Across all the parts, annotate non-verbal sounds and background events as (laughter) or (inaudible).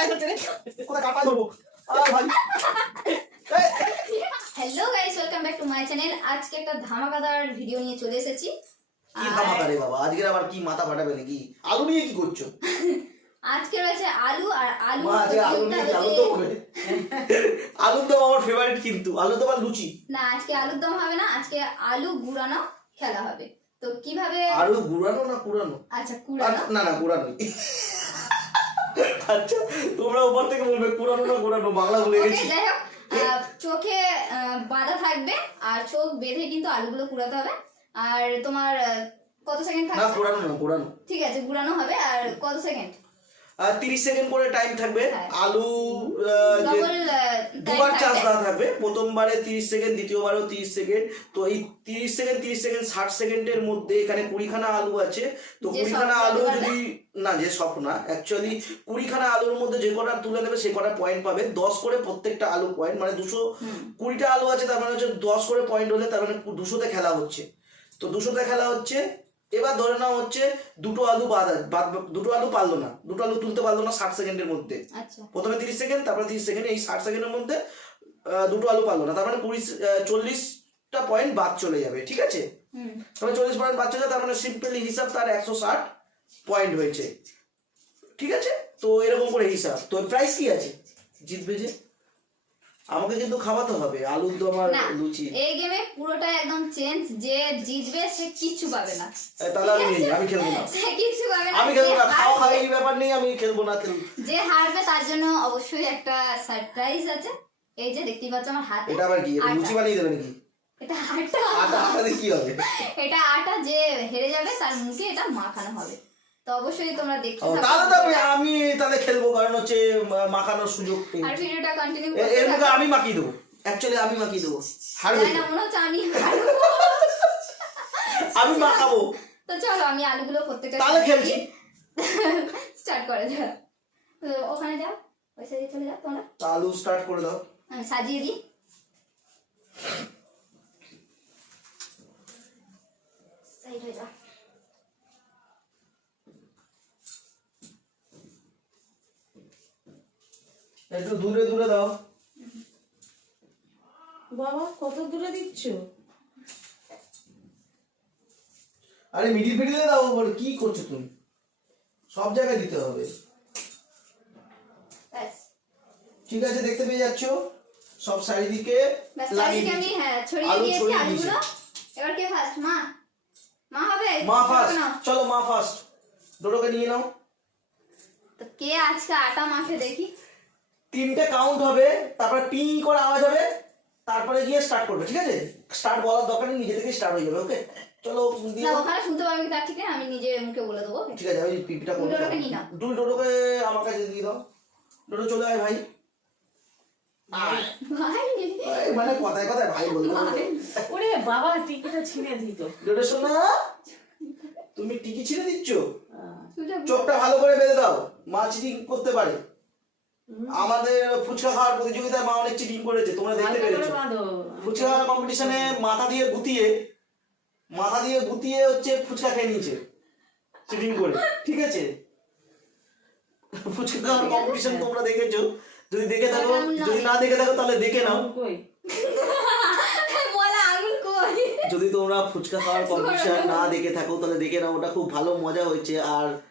পায়ে ধরছে রে। কোথায় কার পায়ে ধরবো ভাই। Hello guys welcome back to my channel আজকে একটা ধামাকাদার ভিডিও নিয়ে চলে এসেছি। কি আর বাবা? আজকে আবার কি মাথা ফাটাবে নাকি? আলু নিয়ে কি করছ? আজকে রয়েছে আলু আর আলু আলু নিয়ে কি? আলু তো আলুর দম আমার ফেভারিট কিন্তু। আলু দম আর লুচি? না আজকে আলুর দম হবে না। আজকে আলু গুড়ানো খেলা হবে। তো কীভাবে আলু গুড়ানো না কুড়ানো? আচ্ছা কুড়ানো। আচ্ছা, না না কুড়ানোই। আচ্ছা তোমরা উপর থেকে বলবে পুরানো না কুড়ানো বাংলা ভুলে গেছি। যাই হোক আহ, চোখে আহ, বাঁধা থাকবে আর চোখ বেঁধে কিন্তু আলুগুলো কুড়াতে হবে। আর তোমার কত সেকেন্ড থাকবে না পুরানো না কুড়ানো ঠিক আছে পুরানো হবে আর কত সেকেন্ড? তিরিশ সেকেন্ড করে টাইম থাকবে। হ্যাঁ। আলু দুবার চার্জ দেওয়া থাকবে। প্রথমবারে তিরিশ সেকেন্ড দ্বিতীয়বারেও তিরিশ সেকেন্ড। তো এই তিরিশ সেকেন্ড তিরিশ সেকেন্ড ষাট সেকেন্ডের মধ্যে এখানে কুড়িখানা আলু আছে। তো কুড়িখানা আলু যদি না যে সব না অ্যাকচুয়ালি কুড়িখানা আলুর মধ্যে যে কটা তুলে নেবে সে কটা পয়েন্ট পাবে। দশ করে প্রত্যেকটা আলু পয়েন্ট মানে দুশো কুড়িটা আলু আছে তার মানে হচ্ছে দশ করে পয়েন্ট হলে তার মানে দুশোতে খেলা হচ্ছে। তো দুশোতে খেলা হচ্ছে এবার ধরে নেওয়া হচ্ছে দুটো আলু বাদ দুটো আলু পারল না দুটো আলু তুলতে পারল না ষাট সেকেন্ডের মধ্যে। আচ্ছা। প্রথমে তিরিশ সেকেন্ড তারপরে তিরিশ সেকেন্ড এই ষাট সেকেন্ডের মধ্যে দুটো আলু পারল না তার মানে কুড়ি চল্লিশটা পয়েন্ট বাদ চলে যাবে ঠিক আছে? তারপরে চল্লিশ পয়েন্ট বাদ চলে যাবে তার মানে সিম্পলি হিসাব তার একশো ষাট পয়েন্ট হয়েছে। ঠিক আছে? তো এরকম করে হিসাব। তো প্রাইস কি আছে? জিতবে যে? আমাকে কিন্তু খাওয়াতে হবে আলুর দম আর লুচি। এই গেমে পুরোটাই একদম চেঞ্জ যে জিতবে সে কিচ্ছু পাবে না। তাহলে আমি নেই আমি খেলব না। সে কিচ্ছু পাবে না। আমি খেলব না খাওয়া খাওয়া এই ব্যাপার নেই আমি খেলব না খেলব। যে হারবে তার জন্য অবশ্যই একটা সারপ্রাইজ আছে। এই যে দেখতে পাচ্ছ আমার হাতে এটা আবার কি? লুচি বানিয়ে দেবে নাকি? এটা আটা। আটা আটা দিয়ে কি হবে? এটা আটা যে হেরে যাবে তার মুখে এটা মাখানো হবে। তো অবশ্যই তোমরা দেখতে তাহলে আমি তাহলে খেলব কারণ হচ্ছে মাখানোর সুযোগ। আর ভিডিওটা কন্টিনিউ এর মধ্যে আমি মাখিয়ে দেবো। অ্যাকচুয়ালি আমি মাখিয়ে দেবো। হারবে না মনে হচ্ছে আমি (laughs) হারবো আমি মাখাবো। তো চলো আমি আলুগুলো প্রত্যেকটা তাহলে খেলছি। স্টার্ট করে যাও ওখানে যাও ওই সাইডে চলে যাও তোমরা। আলু স্টার্ট করে দাও। আমি সাজিয়ে দিই। সাইড হয়ে যাও। একটু দূরে দূরে দাও। বাবা কত দূরে দিচ্ছ? আরে মিডিল ফিডিলে দাও বল কি করছ তুমি? সব জায়গায় দিতে হবে। ঠিক আছে দেখতে পেয়ে যাচ্ছ? সব চারিদিকে লাগিয়ে আমি হ্যাঁ ছড়িয়ে দিয়েছি আলুগুলো। এবার কে ফার্স্ট মা। মা হবে? মা ফার্স্ট না। চলো মা ফার্স্ট ডোডোকে নিয়ে নাও। তো কে আজকে আটা মাখে দেখি। তিনটে কাউন্ট হবে তারপরে টি করে আওয়াজ হবে তারপরে গিয়ে স্টার্ট করবে ঠিক আছে? স্টার্ট বলার দরকার নেই নিজে থেকে স্টার্ট হয়ে যাবে ওকে চলো দিয়ে না ওখানে শুনতে পারবি তার ঠিক আছে? আমি নিজে মুখে বলে দেবো। ঠিক আছে ওই পিপিটা করে ডোডোকে। দুই ডোডোকে আমার কাছে দিয়ে দাও। ডোডো চলে আয় ভাই। ভাই। মানে কথায় কথায় ভাই বলব ওরে বাবা টিকিটা ছিঁড়ে দিত ডোডো শোনা তুমি টিকি ছিঁড়ে দিচ্ছ? চোখটা ভালো করে বেঁধে দাও মা চিটিং করতে পারে। আমাদের ফুচকা খাওয়ার প্রতিযোগিতায় মা অনেক চিটিং করেছে তোমরা দেখতে পেরেছ। ফুচকা খাওয়ার কম্পিটিশনে মাথা দিয়ে গুতিয়ে মাথা দিয়ে গুতিয়ে হচ্ছে ফুচকা খেয়ে নিয়েছে চিটিং করে ঠিক আছে? ফুচকা খাওয়ার কম্পিটিশন তোমরা দেখেছ। যদি দেখে থাকো যদি না দেখে থাকো তাহলে দেখে নাও। (laughs) যদি তোমরা ফুচকা খাওয়ার কম্পিটিশন না দেখে থাকো তাহলে দেখে নাও ওটা খুব ভালো মজা হয়েছে। আর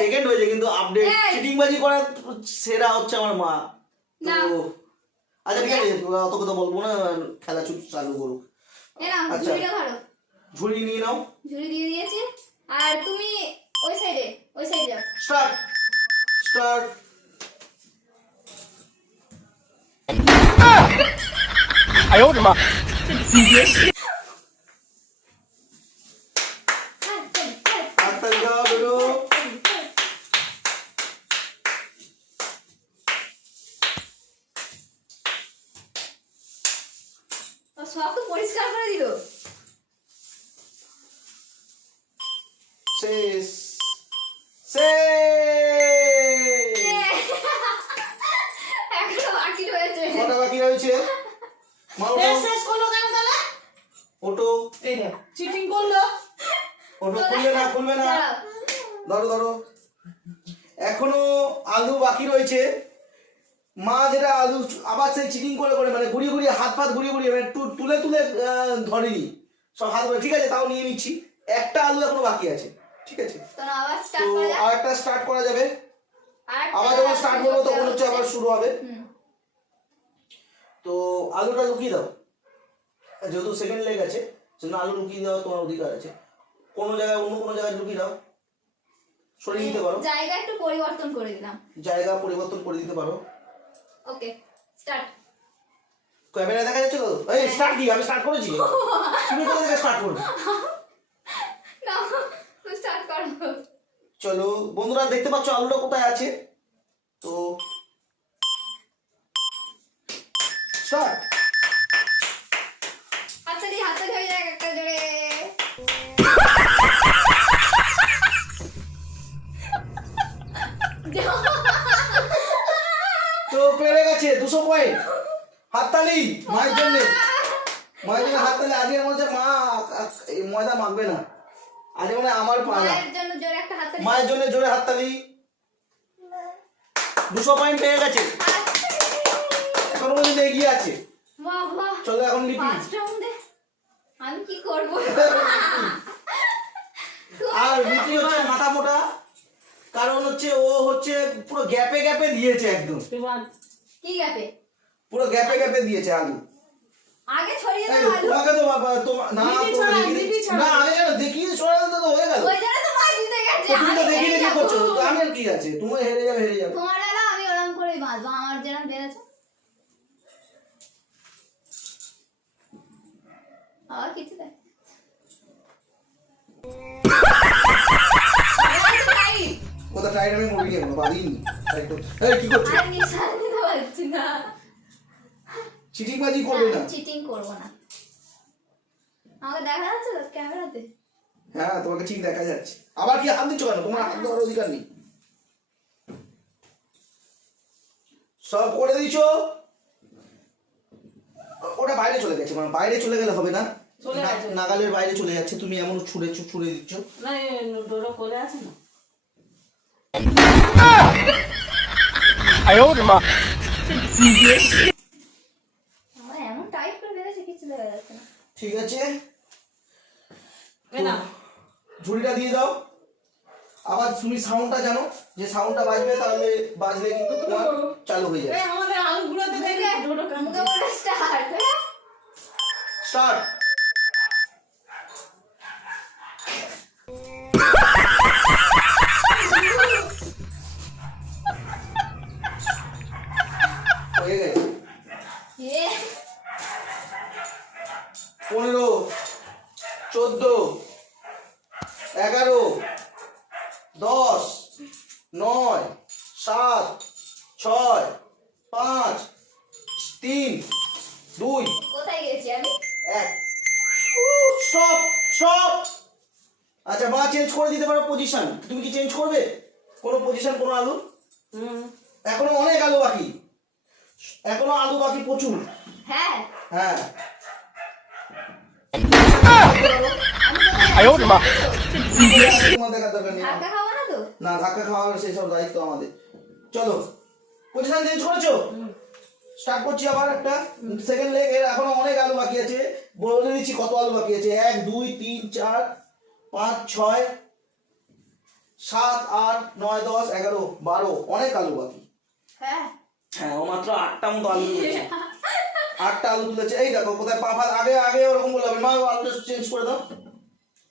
সেকেন্ড হয়েছে কিন্তু আপডেট এই। চিটিং করার সেরা হচ্ছে আমার মা। তো আচ্ছা ঠিক আছে অত কথা বলব না খেলা চুপ চালু করুক। আচ্ছা। ঝুড়ি নিয়ে নাও। ঝুড়ি দিয়ে দিয়েছি। আর তুমি ওই সাইডে ওই সাইডে যাও। স্টার্ট। স্টার্ট। হ্যাঁ, করে শেষ। শেষ! এখনও বাকি রয়েছে। কটা বাকি রয়েছে? শেষ শেষ করল কেন তাহলে? ওটো। এই দেখ চিটিং করল। ওটো খুলবে না খুলবে না। ধরো ধরো। এখনও আলু বাকি রয়েছে। মা যেটা আলু আবার সেই চিটিং করে করে মানে ঘুরিয়ে ঘুরিয়ে হাত ফাত ঘুরিয়ে ঘুরিয়ে মানে তুলে তুলে ধরেনি। সব হাত ঠিক আছে তাও নিয়ে নিচ্ছি। একটা আলু এখনও বাকি আছে। ঠিক আছে। তো আবার স্টার্ট করা আর একটা স্টার্ট করা যাবে। আবার যখন স্টার্ট করব তখন হচ্ছে আবার শুরু হবে। তো আলুটা লুকিয়ে দাও। যেহেতু সেকেন্ড লেগ আছে সেজন্য আলু লুকিয়ে দেওয়া তোমার অধিকার আছে। কোনো জায়গায় অন্য কোনো জায়গায় লুকিয়ে দাও। সরিয়ে দিতে পারো। জায়গা একটু পরিবর্তন করে দিলাম। জায়গা পরিবর্তন করে দিতে পারো। ওকে স্টার্ট ক্যামেরা দেখা যাচ্ছে তো? এই স্টার্ট কি আমি স্টার্ট করেছি। তুমি কোথা থেকে স্টার্ট করবে? না স্টার্ট করো। চলো বন্ধুরা দেখতে পাচ্ছ আলুটা কোথায় আছে? তো হাততালি মায়ের জন্য। মায়ের জন্য হাততালি আজকে মনে মা ময়দা মাখবে না। আজকে মনে আমার পালা মায়ের জন্য জোরে একটা হাততালি মায়ের জন্য জোরে হাততালি দুশো পয়েন্ট পেয়ে গেছে। এখনও পর্যন্ত এগিয়ে আছে। চলো এখন লিপি আমি কি করব? আর লিপি হচ্ছে মাথা মোটা। কারণ হচ্ছে ও হচ্ছে পুরো গ্যাপে গ্যাপে দিয়েছে একদম। কি গেছে পুরো গ্যাপে গ্যাপে দিয়েছে আলু। আগে ছড়িয়ে দাও আলু। তোমাকে তো বাবা না তো দেখি- না আমি জানো দেখিয়ে সরালে তো তো হয়ে গেল। ওই জন্য তো মা জিতে গেছে তো তুমি তো আমি দেখি দেখি করছ? তো আমি কি আছে তুমি হেরে যাবে হেরে যাবে। তোমার বেলা আমি ওরকম করেই বাঁচবো। আমার যেরকম বেড়েছে। আর কিছু দেখ। কোথা টাইট আমি মরে গেল বাদিনি টাইট করতে এই কি করছ? আর নিশান দিতে পারছি না। চিটিংবাজি করবে হ্যাঁ, না। চিটিং করব না। আমাকে দেখা যাচ্ছে তো ক্যামেরাতে? হ্যাঁ তোমাকে ঠিক দেখা যাচ্ছে। আবার কি হাত দিচ্ছ কেন? তোমার হাত হ্যাঁ। দেওয়ার অধিকার নেই। সব করে দিছো ওটা বাইরে চলে গেছে মানে বাইরে চলে গেলে হবে না। নাগালের বাইরে চলে যাচ্ছে তুমি এমন ছুড়ে ছুড়ে দিচ্ছ। না ডোরো করে আছে না? আয়ো ওরে মা। ঠিক আছে? ঝুড়িটা দিয়ে দাও। আবার তুমি সাউন্ডটা জানো যে সাউন্ডটা বাজবে তাহলে বাজলে কিন্তু তোমার চালু হয়ে যাবে। সব। আচ্ছা মা চেঞ্জ করে দিতে পারো পজিশন তুমি কি চেঞ্জ করবে? কোনো পজিশন কোনো আলু? এখনও অনেক আলু বাকি। এখনও আলু বাকি প্রচুর। হ্যাঁ। হ্যাঁ। না ধাক্কা খাওয়ার সেসব দায়িত্ব আমাদের। চলো পজিশন চেঞ্জ করেছ? স্টার্ট করছি আবার একটা। সেকেন্ড লেগ এর এখনও অনেক আলু বাকি আছে। বলে দিচ্ছি কত আলু বাকি আছে? এক দুই তিন চার পাঁচ ছয় সাত আট নয় দশ এগারো বারো অনেক আলু বাকি। হ্যাঁ। হ্যাঁ ও মাত্র আটটা মতো আলু তুলেছে। (laughs) আটটা আলু তুলেছে। এই দেখো কোথায় পা ফা আগে আগে ওরকম বললাম। মা আলুটা চেঞ্জ করে দাও।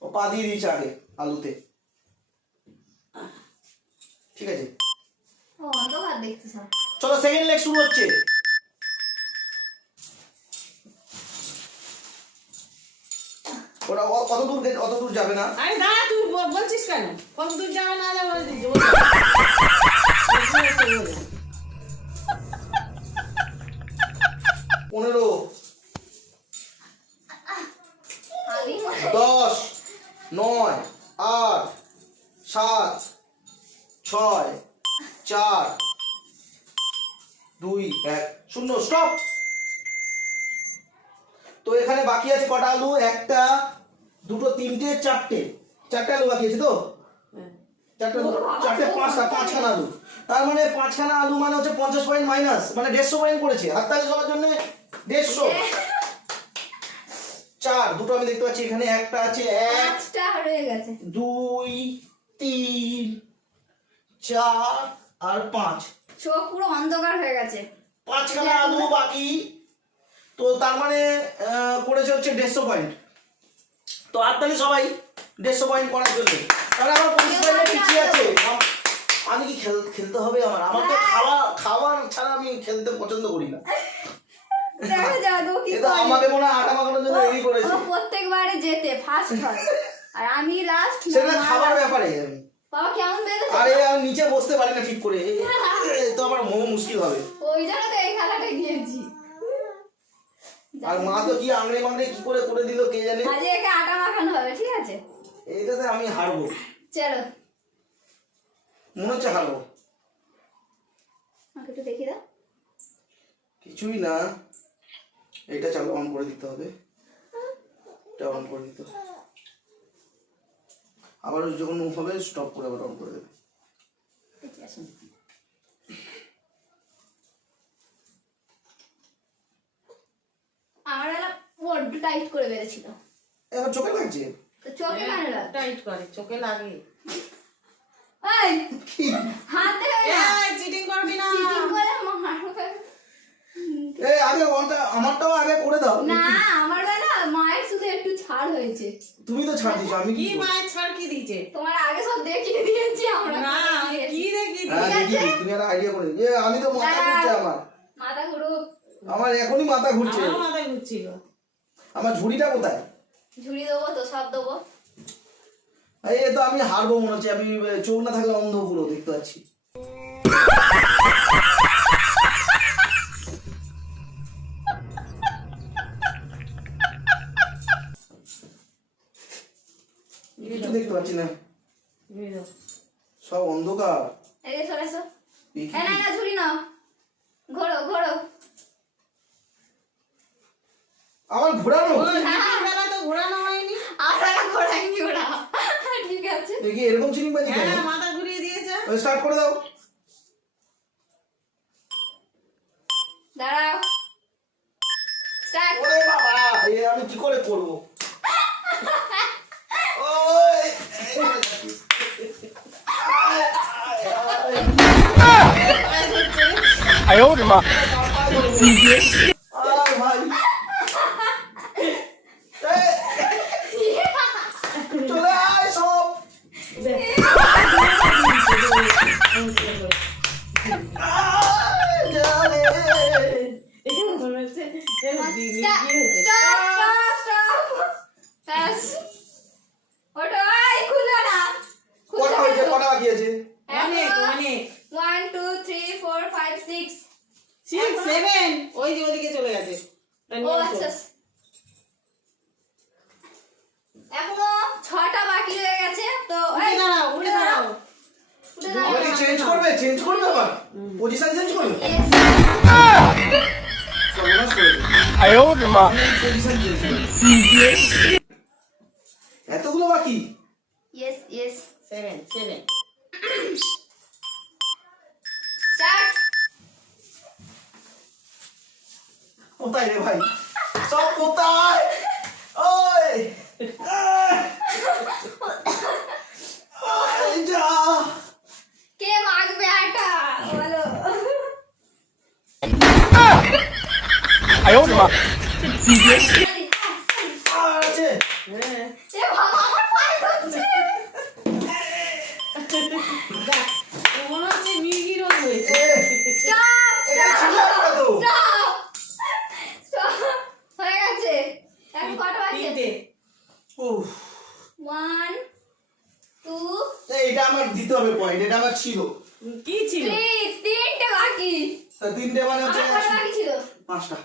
ও পা দিয়ে দিয়েছে আগে আলুতে। ঠিক আছে? চলো সেকেন্ড লেগ শুরু হচ্ছে। অ- অত দূর অত দূর যাবে না? আরে দাঁড়া, তুই বলছিস কেন? কত দূর যাবে না যাবে বলে দিচ্ছি পনেরো আমি দশ নয় আট সাত ছয় চার দুই এক শূন্য স্টপ তো এখানে বাকি আছে কটা আলু একটা দুটো তিনটে চারটে চারটে আলু বাকি আছে তো চারটে ও বাবা, চারটে ও পাঁচটা বাবা। পাঁচখানা আলু তার পাঁচখানা আলু মানে হচ্ছে পঞ্চাশ পয়েন্ট মাইনাস মানে দেড়শো পয়েন্ট করেছে। হাততালি সবার জন্য দেড়শো। চার দুটো আমি দেখতে পাচ্ছি এখানে একটা আছে গেছে। দুই তিন চার আর পাঁচ। চোখ পুরো অন্ধকার হয়ে গেছে। পাঁচখানা আলু বাকি। তো তার মানে করেছে হচ্ছে দেড়শো পয়েন্ট তো হাততালি সবাই দেড়শো পয়েন্ট করার জন্য। তাহলে আমার পঁচিশ পয়েন্টে পিছিয়ে আছে। আম- কি খেল খেলতে হবে আমার? আমার তো খাওয়া খাবার ছাড়া আমি খেলতে পছন্দ করি না। দেখা যাক ও কি এটা আমাকে মনে হয় আটা মাখানোর জন্য রেডি করেছে। প্রত্যেকবারে যেতে ফার্স্ট হয় আর আমি লাস্ট সেটা খাবার ব্যাপারে। আমি বাবা কেমন বেঁধেছে? আরে আমি নিচে বসতে পারি না ঠিক করে। তো আমার মুশকিল হবে। ওই জন্য তো এই খেলাটা গিয়েছি আর মা তো কি আংড়ে মাংড়ে কি করে করে দিল কে জানে? একে আটা মাখানো হবে ঠিক আছে? এইটাতে আমি হারবো। চলো। মনে হচ্ছে আমাকে একটু দেখিয়ে দাও। কিছুই না। এটা চালু অন করে দিতে হবে। এটা অন করে দিতে হবে। আবার যখন হবে স্টপ করে আবার অন করে দেবে। দেখি আমার বড্ড টাইট করে বেড়েছিল। এবার চোখে লাগছে? চোখে কেন লাগ টাইট করে চোখে লাগে। (laughs) এই হাতে এই চিটিং করবি না। চিটিং করে মারবে। এই আগে অনটা আমারটাও আগে করে দাও। না আমার না মায়ের শুধু একটু ছাড় হয়েছে। তুমি তো ছাড় দিছো আমি কি কি মায়ের ছাড় কি দিয়েছে? তোমার আগে সব দেখিয়ে দিয়েছি আমরা না কি দেখি তুমি একটা আইডিয়া করে এ, আমি তো মাথা ঘুরছে আমার। মাথা ঘুরু। আমার এখনই মাথা ঘুরছে। মাথায় ঘুরছিল। আমার ঝুড়িটা কোথায়? ঝুড়ি দেবো তো সব দেবো। এ তো আমি হারবো মনে হচ্ছে আমি চোখ না থাকলে অন্ধ পুরো দেখতে পাচ্ছি। কিছু দেখতে পাচ্ছি না। সব অন্ধকার। আমার ঘোরানো ওই বিকেল বেলা তো ঘোরানো হয়নি আমরা ঘোরাইনি ওরা দেখি এরকম চিনিং বাজি কেন হ্যাঁ মাথা ঘুরিয়ে দিয়েছে। স্টার্ট করে দাও। দাঁড়াও। স্টার্ট ওরে বাবা এ আমি কি করে করব? (laughs) ওই আয়, আয়। চেঞ্জ করবে আবার পজিশন চেঞ্জ করবে? এতগুলো বাকি? ইয়েস ইয়েস সেভেন সেভেন গেছে এখন কটা বাকি আছে তিনটে উফ, ওয়ান টু এই, আমার দিতে হবে পয়েন্ট এটা আমার ছিল। কি ছিল? তিনটে বাকি। তা তিনটে মানে হচ্ছে আমার কটা বাকি ছিল? পাঁচটা।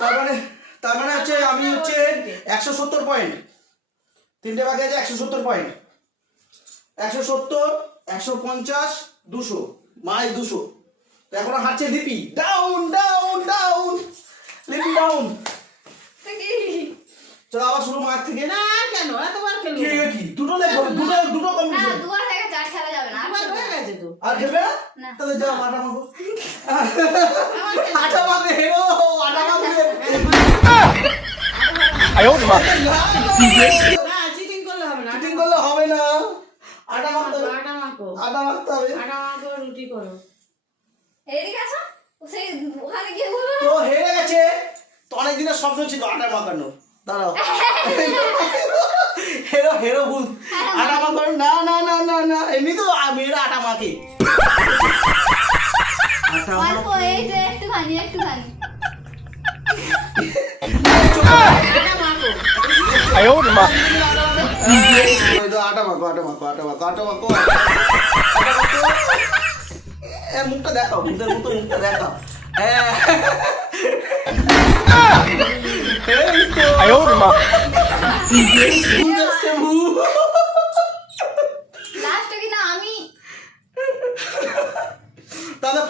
তার মানে তার মানে হচ্ছে আমি হচ্ছে একশো সত্তর পয়েন্ট তিনটে বাকি আছে একশো সত্তর পয়েন্ট একশো সত্তর একশো পঞ্চাশ দুশো। মাই দুশো। তো এখন হারছে Lipi. Down down down Lipi down চলো আবার শুরু মার থেকে। না কেন? এতবার খেলব। কি? দুটো লেখ দুটো দুটো কম্পিটিশন আর তাহলে আটা মাখো। আটা মাখবে আটা মাখবে আয়ো মা চিটিং করলে হবে না চিটিং করলে হবে না। আটা মাখতে হবে। আটা মাখো। আটা মাখতে হবে। আটা মাখো রুটি করো। এদিকে সেই ওখানে গিয়ে বলো। তো হেরে গেছে। তো অনেক দিনের স্বপ্ন ছিল আটা মাখানো দাঁড়াও। (laughs) হেরো হেরো ভূত। aqui. Vai foi esse, mania que vai. Aí eu É muita dessa, muita, muita, muita dessa. É. Aí eu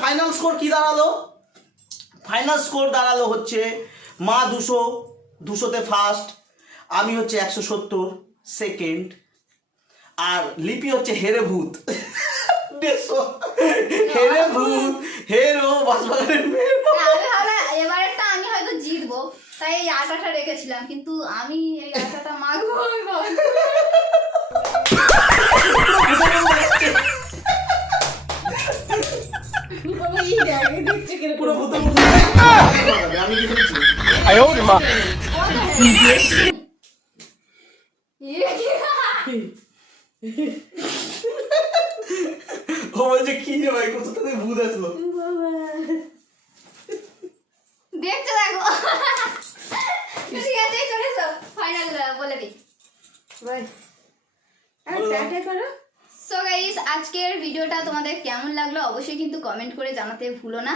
final score কি দাঁড়াল? ফাইনাল স্কোর দাঁড়াল হচ্ছে মা দুশো দুশোতে ফার্স্ট আমি হচ্ছে একশো সত্তর সেকেন্ড আর লিপি হচ্ছে হেরে ভূত। দেড়শো হেরে ভূত হেরো বাসবাগানের এবারেরটা আমি হয়তো জিতবো তাই এই আটাটা রেখেছিলাম কিন্তু আমি এই আটাটা মাখবো (laughs) (laughs) ও বলছে কি রে ভাই? কোথা থেকে ভূত আসলো দেখছ দেখো ঠিক আছে চলে এসো ফাইনাল বলে দিই ভাই আর টাটা করো সো গাইস আজকের ভিডিওটা তোমাদের কেমন লাগল অবশ্যই কিন্তু কমেন্ট করে জানাতে ভুলো না।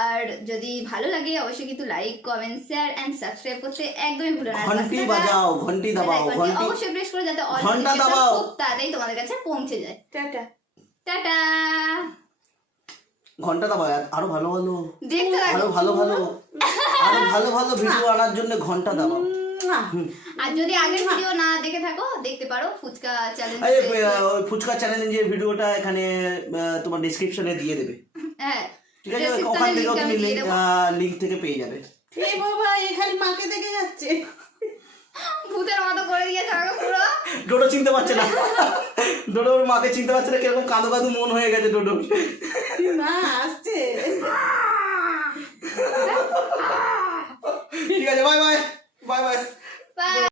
আর যদি ভালো লাগে অবশ্যই কিন্তু like comment share and subscribe করতে একদমই ভুলো না। ঘন্টি বাজাও ঘন্টি দাবাও icon টি ঘন্টি অবশ্যই প্রেস করে যাতে অল ঘণ্টা দাবাও। খুব তাড়াতাড়ি তোমাদের কাছে পৌঁছে যায়। টাটা। টাটা। ঘণ্টা দাবাও আরও ভালো ভালো দেখতে আরও থাকো ভালো ভালো আরও ভালো ভালো ভিডিও আনার জন্য ঘণ্টা দাবাও। আর যদি আগের ভিডিও না দেখে থাকো দেখতে পারো ফুচকা চ্যালেঞ্জ ওই ফুচকা চ্যানেলের ভিডিওটা এখানে তোমার ডিসক্রিপশনে দিয়ে দেবে। হ্যাঁ। ঠিক আছে ওখান থেকেও তুমি। লিঙ্ক থেকে পেয়ে যাবে। এই বাবা এই খালি মাকে দেখে যাচ্ছে। ভূতের মতো করে দিয়েছে আমাকে পুরো। ডোডো চিনতে পারছে না। ডোডো ওর মাকে চিনতে পারছে না কীরকম কাঁদো কাঁদো মন হয়ে গেছে ডোডো না আসছে। ঠিক আছে bye bye bye bye Bye.